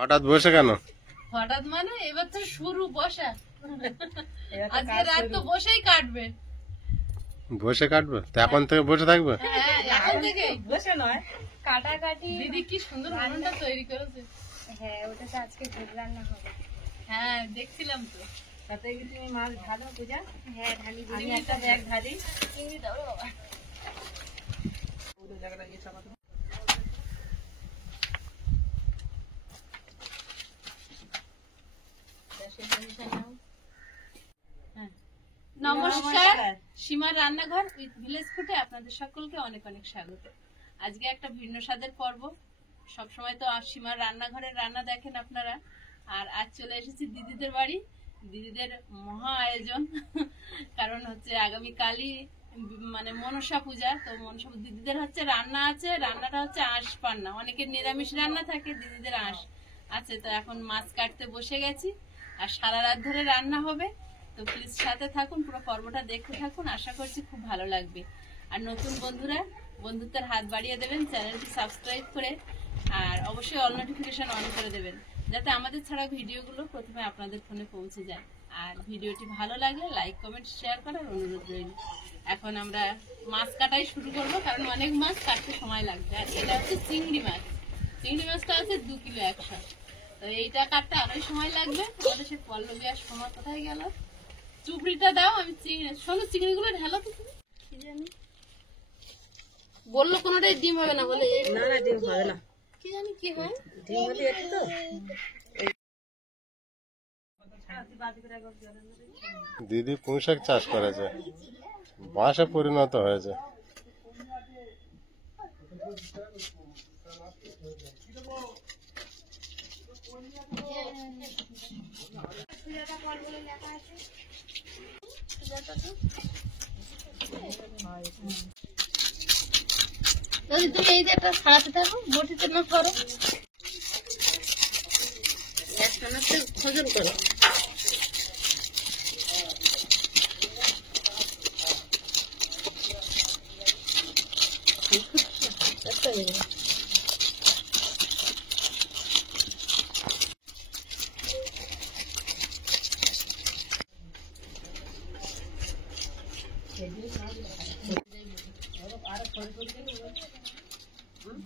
হঠাৎ বসে কেন? হঠাৎ মানে এবার তো শুরু বসা। আজকে রাত তো বসেই কাটবে। বসে কাটবে তো এখন থেকে বসে থাকবে? হ্যাঁ, এখন থেকে বসে নয়, কাটাকাটি। দিদি কি সুন্দর উনুনটা তৈরি করেছে। হ্যাঁ, ওটা তো আজকে ভোগ রান্না হবে। হ্যাঁ, দেখছিলাম তো। তাতে কি তুমি মাছ ঢালো পূজা? হ্যাঁ, ঢালি আমি একটা ব্যাগ ঢালি। চিংড়ি দাও রে বাবা। হ্যাঁ। নমস্কার, সীমার রান্নাঘর উইথ ভিলেজ ফুডে আপনাদের সকলকে অনেক অনেক স্বাগত। আজকে একটা ভিন্ন স্বাদের পর্ব। সবসময় তো সীমার রান্নাঘরের রান্না দেখেন আপনারা, আর আজ চলে এসেছি দিদিদের বাড়ি। দিদিদের মহা আয়োজন, কারণ হচ্ছে আগামীকালই মানে মনসা পূজা। তো মনসা দিদিদের হচ্ছে রান্না আছে, রান্নাটা হচ্ছে আঁশ পান্না। অনেকের নিরামিষ রান্না থাকে, দিদিদের আঁশ আছে। তো এখন মাছ কাটতে বসে গেছি, আর সারা রাত ধরে রান্না হবে। তো প্লিজ সাথে থাকুন, পুরো পর্বটা দেখতে থাকুন, আশা করছি খুব ভালো লাগবে। আর নতুন বন্ধুরা বন্ধুত্বের হাত বাড়িয়ে দেবেন, চ্যানেলটি সাবস্ক্রাইব করে, আর অবশ্যই অল নোটিফিকেশন অন করে দেবেন, যাতে আমাদের ছাড়া ভিডিওগুলো প্রথমে আপনাদের ফোনে পৌঁছে যায়। আর ভিডিওটি ভালো লাগলে লাইক কমেন্ট শেয়ার করার অনুরোধ রইল। এখন আমরা মাছ কাটাই শুরু করব, কারণ অনেক মাছ কাটতে সময় লাগবে। আর এটা হচ্ছে চিংড়ি মাছ। চিংড়ি মাছটা আছে 2 কিলো 100। তো এইটা কাটতে আরোই সময় লাগবে। আমাদের সে পল্লবী আর সময় কোথায় গেল? চুপড়িটা দাও, আমি শোনো চিংড়িগুলো ঢালো তো তুমি। কি জানি বললো কোনোটাই ডিম হবে না বলে। না না, ডিম হবে না। কি জানি কি হয়, ডিম হতে একটু তো। দিদি পুঁইশাক চাষ করেছে, বাঁশে পরিণত হয়েছে। যদি তুমি এই যে একটা ছাড়াতে থাকো, বটিতে না করো, একটা না খোঁজন করো।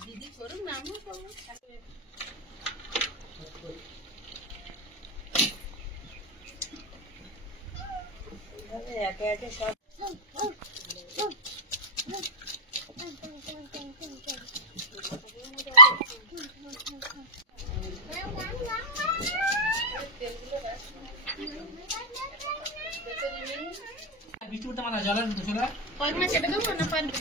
দিদি করুন না, আমিও করবো। একে একে সব কয়েক মাস কেটে দেবো না পারবে?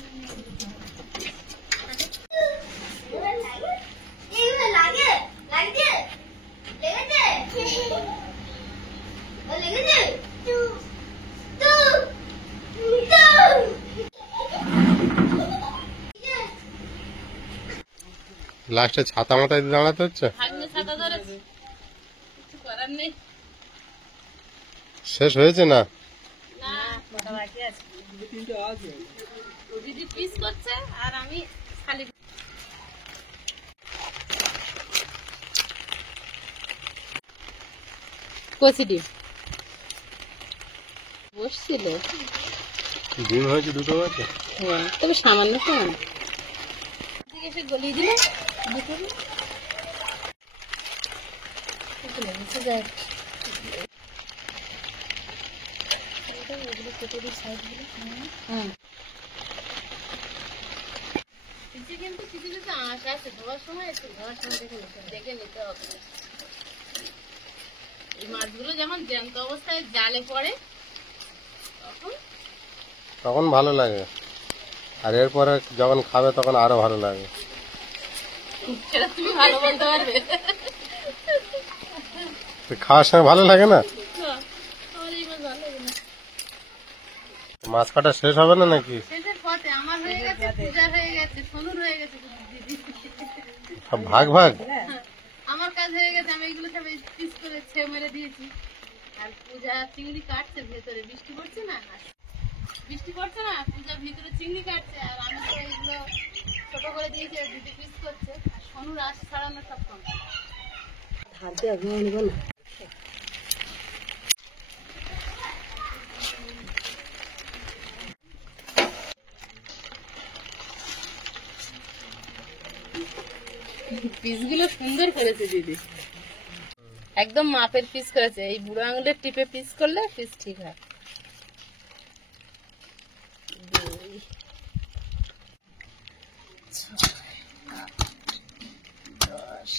লাস্টে ছাতা মাথায় দিয়ে দাঁড়াতে হচ্ছে। ভাগ্নে ছাতা ধরেছে, কিছু করার নেই। শেষ হয়েছে না? না, মোটা বাকি আছে। দিদি পিস করছে আর আমি খালি। কচি ডিম বসছিল, ডিম হয়েছে দুটো হয়েছে। তবে সামান্য সামান্য এসে গলিয়ে দিলে দুটো যায়। কিন্তু কিছু কিছু আঁশ আছে, ধোয়ার সময় একটু ধোয়ার সময় দেখে নিতে হবে। এই মাছগুলো যেমন জ্যান্ত অবস্থায় জালে পড়ে তখন ভালো লাগে, আর এরপরে যখন খাবে তখন আরো ভালো লাগে। সেটা তুমি ভালো বলতে পারবে। তো খাওয়ার সময় ভালো লাগে না? আমার এই মাছ ভালো লাগে না। মাছ কাটা শেষ হবে না নাকি? শেষের পথে আমার হয়ে গেছে, পূজার হয়ে গেছে, সোনুর হয়ে গেছে, দিদি সব ভাগ ভাগ। আমার কাজ হয়ে গেছে। আমি এগুলো সব পিস করে ছেড়ে মেরে দিয়েছি। আর পূজা চিংড়ি কাটছে ভেতরে, বৃষ্টি পড়ছে না, পূজা ভিতরে চিংড়ি কাটছে। আর আমি তো এগুলো ছোট করে দিয়েছি, দিদি পিস করছে। আর সোনুর আঁশ ছাড়ানো সব কম। হাতে অভিমান নিব না। পিসগুলো সুন্দর করেছে দিদি, একদম মাপের পিস করেছে। এই বুড়ো আঙুলের টিপে পিস করলে পিস ঠিক হয়। 2, 6, 8, 10,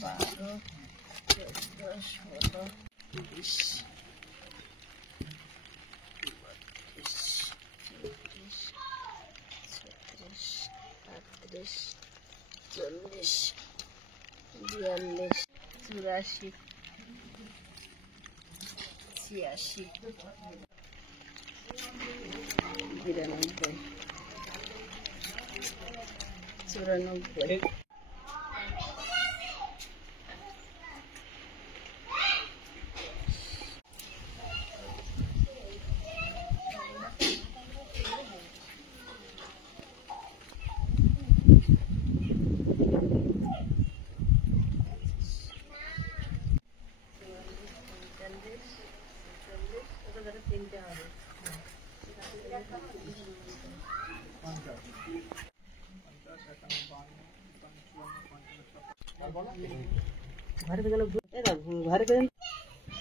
12, 14, 16, 20, 22, 23, 34, 40, 42, 84, 86, 92, 94।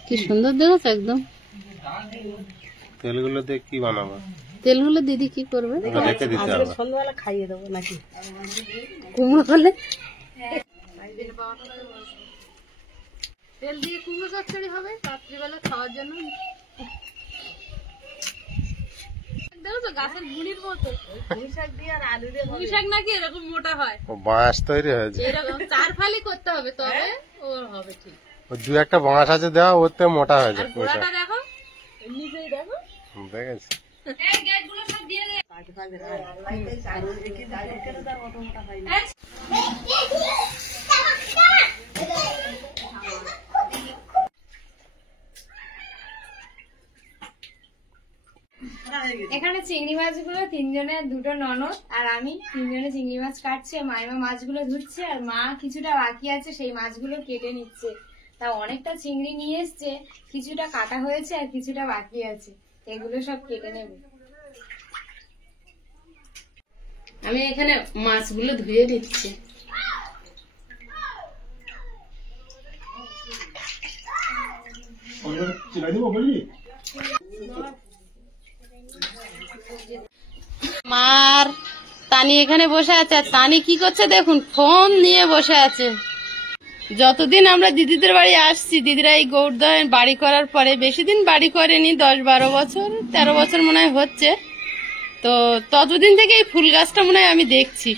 কি সুন্দর দেখো একদম। তেলগুলো দিয়ে কি বানাবো? তেলগুলো দিদি কি করবে? রেখে দিতে হবে। সন্ধ্যাবেলা খাইয়ে দেবো নাকি? কুমড়ো করলে তেল দিয়ে কুমড়ো চচ্চড়ি হবে রাত্রিবেলা খাওয়ার জন্য। দেখো তো গাছের গুঁড়ির মতো। পুঁই শাক দিয়ে আর আলু দিয়ে পুঁই শাক নাকি এরকম মোটা হয়, ও বাঁশ তৈরি হয়েছে। এরকম 4 ফালি করতে হবে তবে ও হবে ঠিক। ও 2-1টা বাঁশ আছে দেওয়া, ওতে মোটা হয়েছে আর গোড়াটা দেখো, নিচেই দেখো। দেখেছি। এই গেটগুলো সব দিয়ে দে। এখানে চিংড়ি মাছগুলো 3 জনের 2টো ননদ আর আমি 3 জনে চিংড়ি মাছ কাটছি, মাইমা মাছগুলো ধুচ্ছে আর মা কিছুটা বাকি আছে সেই মাছগুলো কেটে নিচ্ছে। তা অনেকটা চিংড়ি নিয়ে এসছে, কিছুটা কাটা হয়েছে আর কিছুটা বাকি আছে, এগুলো সব কেটে নেব। আমি এখানে মাছগুলো ধুয়ে দিচ্ছি। মার তানি এখানে বসে আছে, আর তানি কি করছে দেখুন, ফোন নিয়ে বসে আছে। যতদিন আমরা দিদিদের বাড়ি আসছি, দিদিরা এই গৌড়দয় বাড়ি করার পরে, বেশি দিন বাড়ি করেনি, 10-12 বছর 13 বছর মনে হয় হচ্ছে, তো ততদিন থেকে এই ফুল গাছটা মনে হয় আমি দেখছি।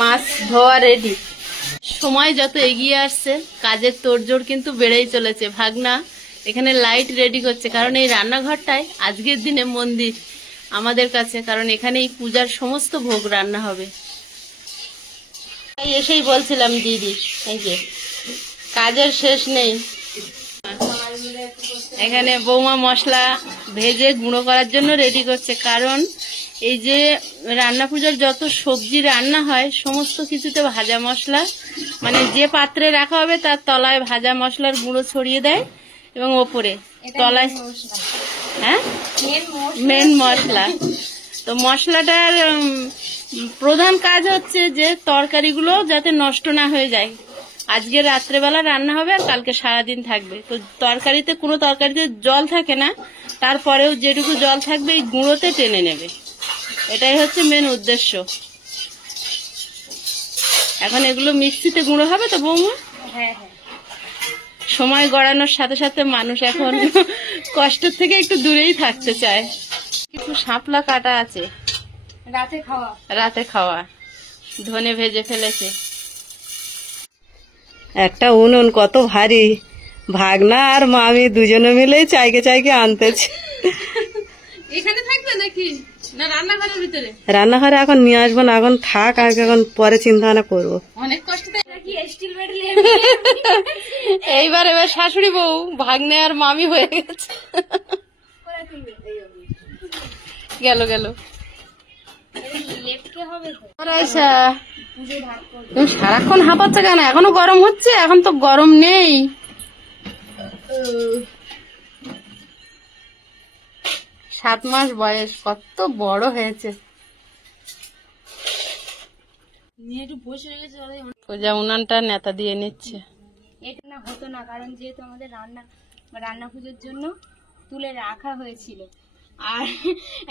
মাছ ধোয়া রেডি। সময় যত এগিয়ে আসছে কাজের তোড়জোড় কিন্তু বেড়েই চলেছে। ভাগনা এখানে লাইট রেডি করছে, কারণ এই রান্নাঘরটাই আজকের দিনে মন্দির আমাদের কাছে, কারণ এখানেই পূজার সমস্ত ভোগ রান্না হবে। তাই এসেই বলছিলাম দিদি, এই যে কাজের শেষ নেই। এখানে বৌমা মশলা ভেজে গুঁড়ো করার জন্য রেডি করছে, কারণ এই যে রান্না পূজার যত সবজি রান্না হয় সমস্ত কিছুতে ভাজা মশলা, মানে যে পাত্রে রাখা হবে তার তলায় ভাজা মশলার গুঁড়ো ছড়িয়ে দেয় এবং ওপরে তলায়, হ্যাঁ মেন মশলা। তো মশলাটার প্রধান কাজ হচ্ছে যে তরকারিগুলো যাতে নষ্ট না হয়ে যায়। আজকে রাত্রেবেলা রান্না হবে আর কালকে সারাদিন থাকবে, তো তরকারিতে কোনো তরকারিতে জল থাকে না, তারপরেও যেটুকু জল থাকবে এই গুঁড়োতে টেনে নেবে, এটাই হচ্ছে মেন উদ্দেশ্য। এখন এগুলো মিক্সিতে গুঁড়ো হবে তো বৌমা? হ্যাঁ, সময় গড়ানোর সাথে সাথে মানুষ এখন কষ্টের থেকে একটু দূরেই থাকতে চায়। কিছু শাপলা কাটা আছে, রাতে খাওয়া ধনে ভেজে ফেলেছে। একটা উনুন কত ভারী, ভাগনা আর মামি দুজনে মিলেই চাইকে চাইকে আনতেছে। এখানে থাকবে নাকি না রান্নাঘরের ভিতরে? রান্নাঘরে এখন নিয়ে আসবো না, এখন থাক, আর এখন পরে চিন্তা ভাবনা করবো। অনেক কষ্ট। এইবার এবার শাশুড়ি বউ ভাগ্নে আর মামি হয়ে গেছে। গেল লেপকে হবে তো পুজো ভাগ করবো। তুমি সারাক্ষণ হাঁপাচ্ছ কেন? এখনো গরম হচ্ছে? এখন তো গরম নেই। 7 মাস বয়স, কত বড় হয়েছে। পূজা উনানটা নেতা দিয়ে নিচ্ছে। এটা না হতো না, কারণ যেহেতু আমাদের রান্না পুজোর জন্য তুলে রাখা হয়েছিল, আর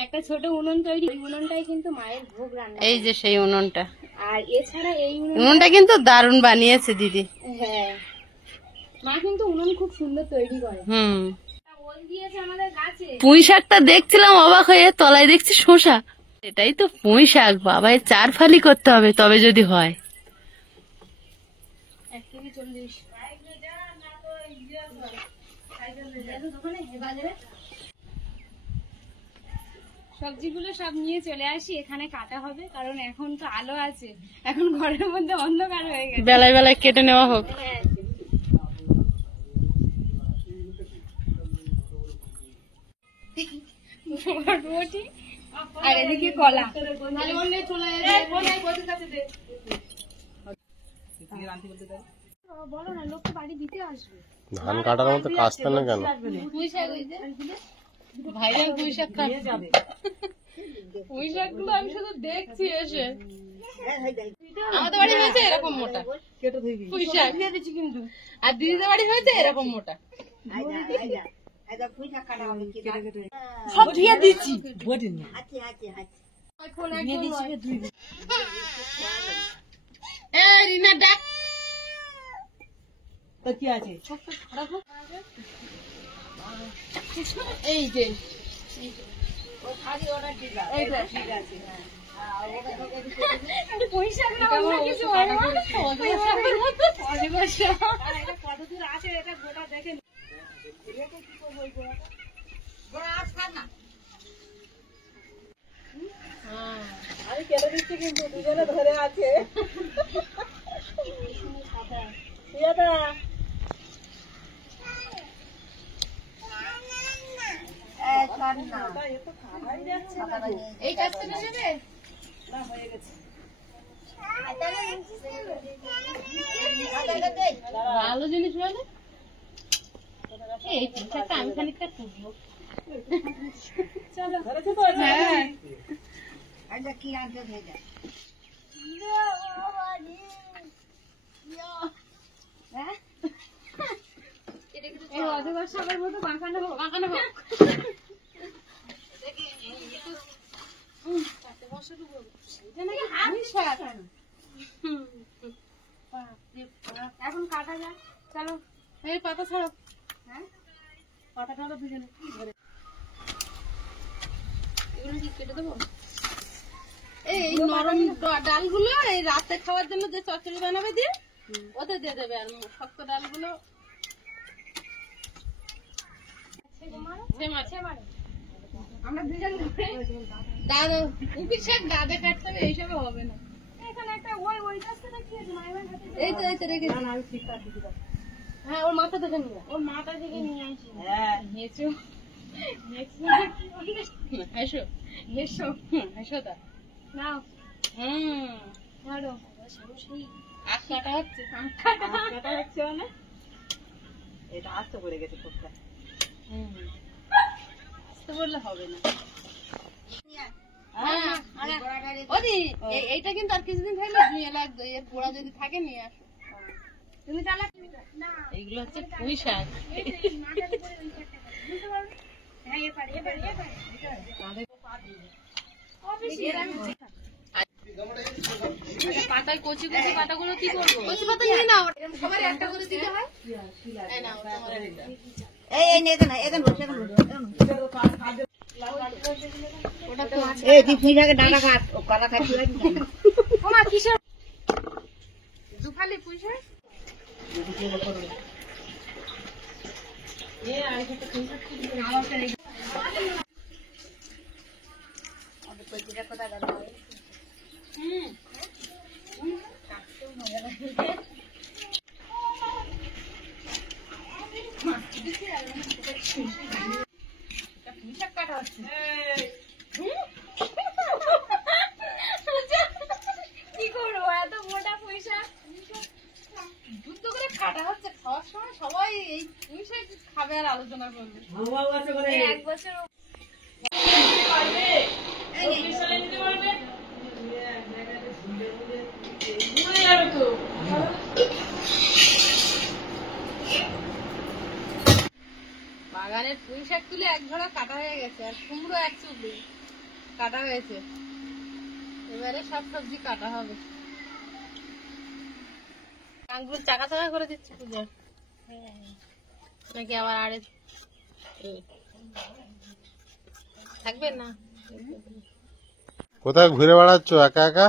একটা ছোট উনুন তৈরি, ওই উনুনটাই কিন্তু মায়ের ভোগ রান্না। এই যে সেই উনুনটা, আর এছাড়া এই উনুনটা কিন্তু দারুণ বানিয়েছে দিদি। হ্যাঁ, মা কিন্তু উনুন খুব সুন্দর তৈরি করে। ওল দিয়েছে আমাদের গাছে। পুঁই শাকটা দেখছিলাম অবাক হয়ে, তলায় দেখছি শসা। এটাই তো পুঁই শাক, বাবা 4 ফালি করতে হবে তবে যদি হয়। 1 কেজি 40। সবজিগুলো সব নিয়ে চলে আসি, এখানে কাটা হবে, কারণ এখন তো আলো আছে, এখন ঘরের মধ্যে অন্ধকার হয়ে গেছে। বেলায় বেলায় কেটে নেওয়া হোক। হ্যাঁ, বরবটি আর এদিকে কলা। বলো না, লোককে বাড়ি দিতে আসবে। ধান কাটার মতো কাজটা না কেন? ভাইরাল পুঁই শাক খাবে। পুঁই শাক গুলো আমি শুধু দেখছি এসে। আমাদের বাড়ি হয়েছে এরকম মোটা পুঁই শাক, কিন্তু আর দিদিদের বাড়ি হয়েছে এরকম মোটা। সব ধুয়ে দিচ্ছি। রিনা ডাক। এই যে পুঁই শাক না অন্য কিছু হয় না। পুঁই শাকের মতো কতদূর আছে এটা গোটা দেখে আমি কেটে দিচ্ছি, কিন্তু দুজনে ধরে আছে। এই কাজটা নেবে ভালো জিনিস বলে। এই পিঠাটা আমি খানিকটা খুঁজবো। হ্যাঁ, কি আনতে থাকে অজগর সাপের মতো বাঁকানো হোক, বাঁকানো হোক। এখন কাটা যায়, চলো। এই পাতা ছাড়ো। হ্যাঁ, পাতা ছাড়ো দুজনে ধরে। এগুলো কি কেটে দেবো? এই নরম ডালগুলো এই রাতে খাওয়ার জন্য যে চচ্চড়ি বানাবে দিয়ে ওতে দিয়ে দেবে, আর শক্ত ডালগুলো আমরা দুজন দাদা উপির শাক দাদা কাটতে হবে, এইসবে হবে না। এখানে একটা ওই গাছটা কি আছে মায়ের হাতে? এই তো রেখে হ্যাঁ, ওর মাথা থেকে নিয়ে ওর মাথা থেকে নিয়ে আসি। হেঁচো হেসো হেসো হেসো তা নাও, ধরো। আখ কাটা হচ্ছে, কাটা হচ্ছে মানে এটা আস্তে পড়ে গেছে কোটটা। আসতে বললে হবে না। এইটা কিন্তু আর কিছুদিন থাকলে ধুয়ে লাগবে, এর পোড়া যদি থাকে নিয়ে আসো। তুমি তাহলে এইগুলো হচ্ছে পুঁই শাক। পাতায় কচি কচি পাতাগুলো কি করবো? কচি পাতা নিয়ে নাও, সবার একটা করে দিতে হয়। এই নাও, তোমার এটা। ওমা কিসের দুফালি পুঁই শাক। এই পুঁই শাক খাবে আর আলোচনা করবে। এই 1 বছর বাগানের পুঁই শাক তুলে এক ঝোড়া কাটা হয়ে গেছে, আর কুমড়ো এক চুবড়ি কাটা হয়েছে। এবারে সব সবজি কাটা হবে। আঙ্গুল চাকা চাকা করে দিচ্ছি পুজো নাকি আবার আরে থাকবে না? কোথায় ঘুরে বেড়াচ্ছ একা একা?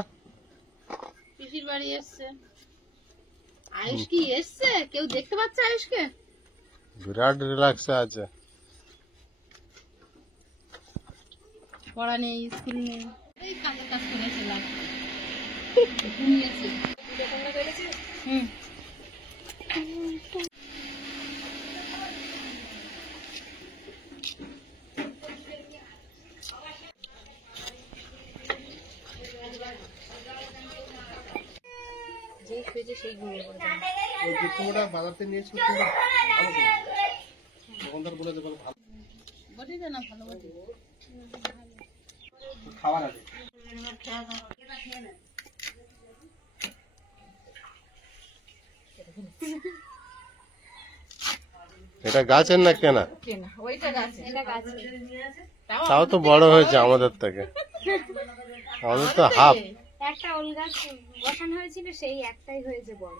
পিসির বাড়ি এসছে। আয়ুষ কি এসছে? কেউ দেখতে পাচ্ছে আয়ুষকে? বিরাট রিল্যাক্সে আছে। পড়া নেই, স্কুল নেই, এই কাজের কাজ করেছিলাম। ঘুমিয়েছি। হুম। যেই খেয়েছে সেই ঘুমিয়ে পড়েছে। বাজারতে নিয়েছিল দোকানদার বলেছে ভালো বলি দে না, ভালো বলি। খাবার আছে। এটা গাছের না কেনা? কেনা, ওইটা গাছে। এটা গাছে। তাও তো বড় হয়েছে আমাদের থেকে। আমাদের তো হাফ। একটা ওল গাছ বসানো হয়েছিল, সেই একটাই হয়েছে বড়।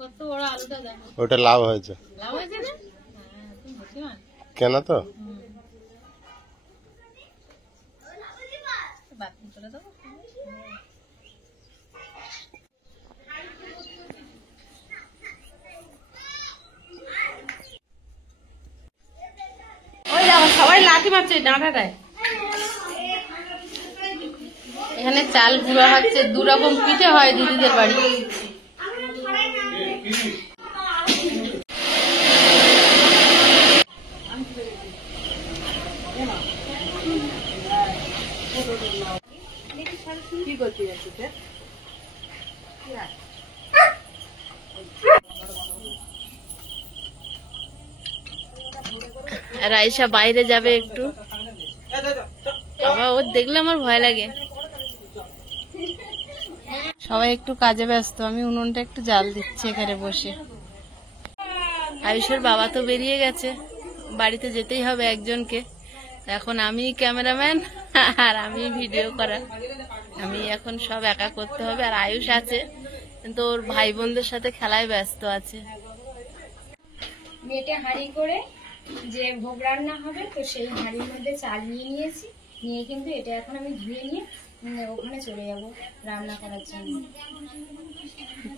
কত বড় আলুটা দেখো। ওটা লাভ হয়েছে। লাভ হয়েছে না? হ্যাঁ, তুমি বুদ্ধিমান। কেনা তো? বাথরুম চলে দেবো। ওই দেখো সবাই লাঠি মারছে ডাঁটাটায়। এখানে চাল গুঁড়ো হচ্ছে, 2 রকম পিঠে হয় দিদিদের বাড়ি। আর আয়েশা বাইরে যাবে একটু, বাবা ওর দেখলে আমার ভয় লাগে। সবাই একটু কাজে ব্যস্ত, আমি উনুনটা একটু জাল দিচ্ছি এখানে বসে। আয়ুষের বাবা তো বেরিয়ে গেছে, বাড়িতে যেতেই হবে একজনকে। এখন আমি ক্যামেরাম্যান আর আমি ভিডিও করা, আমি এখন সব একা করতে হবে। আর আয়ুষ আছে কিন্তু ওর ভাই বোনদের সাথে খেলায় ব্যস্ত আছে। মেটে হাঁড়ি করে যে ভোগ রান্না হবে, তো সেই হাঁড়ির মধ্যে চাল নিয়েছি, নিয়ে কিন্তু এটা এখন আমি ধুয়ে নিয়ে ওখানে চলে যাব রান্না করার জন্য।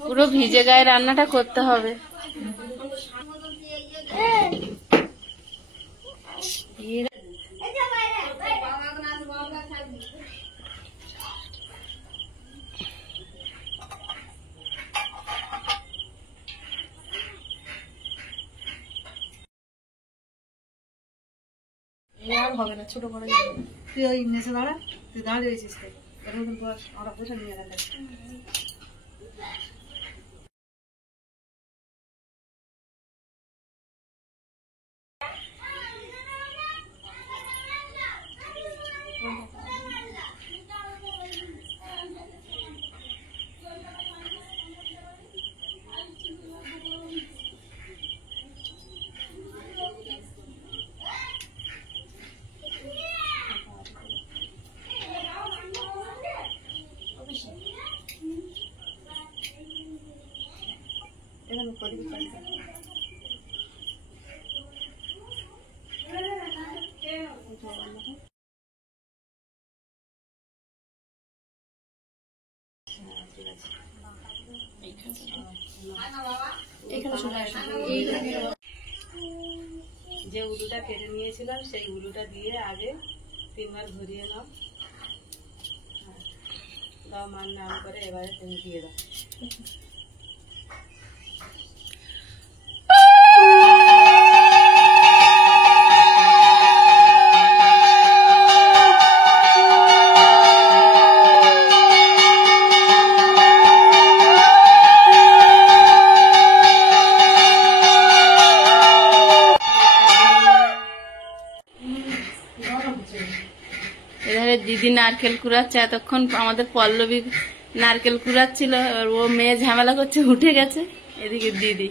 পুরো ভিজে গায়ে রান্নাটা করতে হবে। আর হবে না, ছোট করে তুই ওই নেচে দাঁড়া, তুই দাঁড়িয়ে রয়েছিস তো, এরকম কিন্তু আমরা বসে নিয়ে গেলে এখানে করে এখানে চলে আসবে। যে উলুটা কেটে নিয়েছিলাম সেই উলুটা দিয়ে আগে 3 বার ঘুরিয়ে নাও। দাও মার নাম করে এবারে তুমি দিয়ে দাও। এধারে দিদি নারকেল কুড়াচ্ছে, এতক্ষণ আমাদের পল্লবী নারকেল কুড়াচ্ছিল, আর ও মেয়ে ঝামেলা করছে, উঠে গেছে। এদিকে দিদি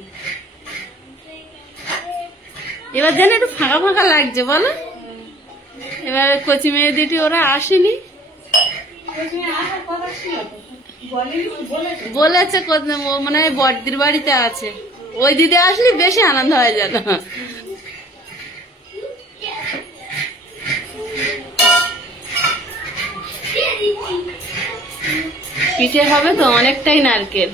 এবার যেন একটু ফাঁকা ফাঁকা লাগছে বলো। এবার কচি মেয়ে দিদি ওরা আসেনি, বলেছে ও মনে হয় বড়দির বাড়িতে আছে। ওই দিদি আসলে বেশি আনন্দ হয়ে যেত। পিঠে হবে তো অনেকটাই নারকেল।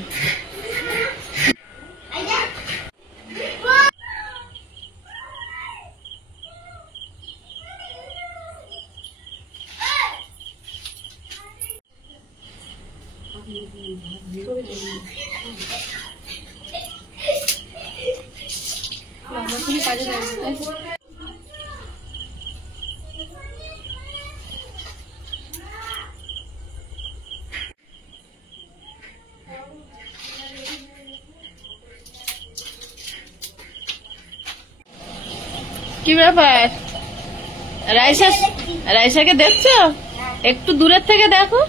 কি ব্যাপার, রাইসাকে দেখছো? একটু দূরের থেকে দেখো,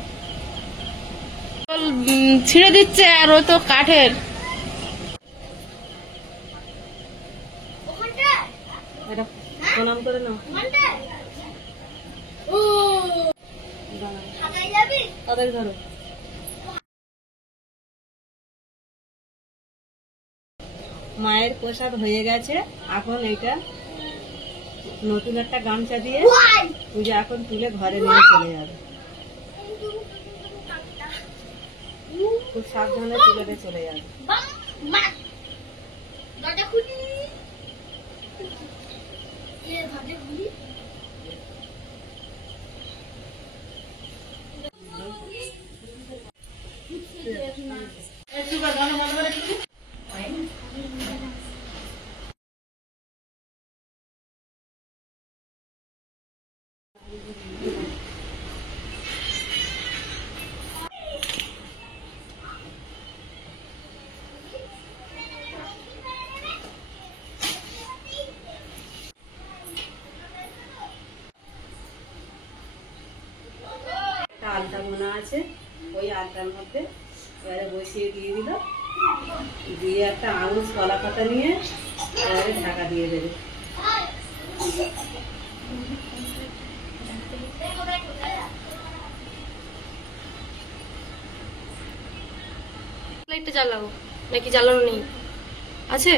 ছিঁড়ে দিচ্ছে, আর ও তো কাঠের। প্রণাম করে নাও। তাদের ধরো। মায়ের প্রসাদ হয়ে গেছে, এখন এটা নতুন একটা গামছা দিয়ে পূজা এখন তুলে ঘরে নিয়ে চলে যাবে। খুব সাবধানে তুলে দিয়ে চলে যাবে। আলতা বোনা আছে, ওই আলতার মধ্যে এবারে বসিয়ে দিয়ে দিল, দিয়ে একটা আঙুল কলা পাতা নিয়ে এবারে ঢাকা দিয়ে দেবে। লাইটটা জ্বালাও নাকি জ্বালানো নেই? আছে?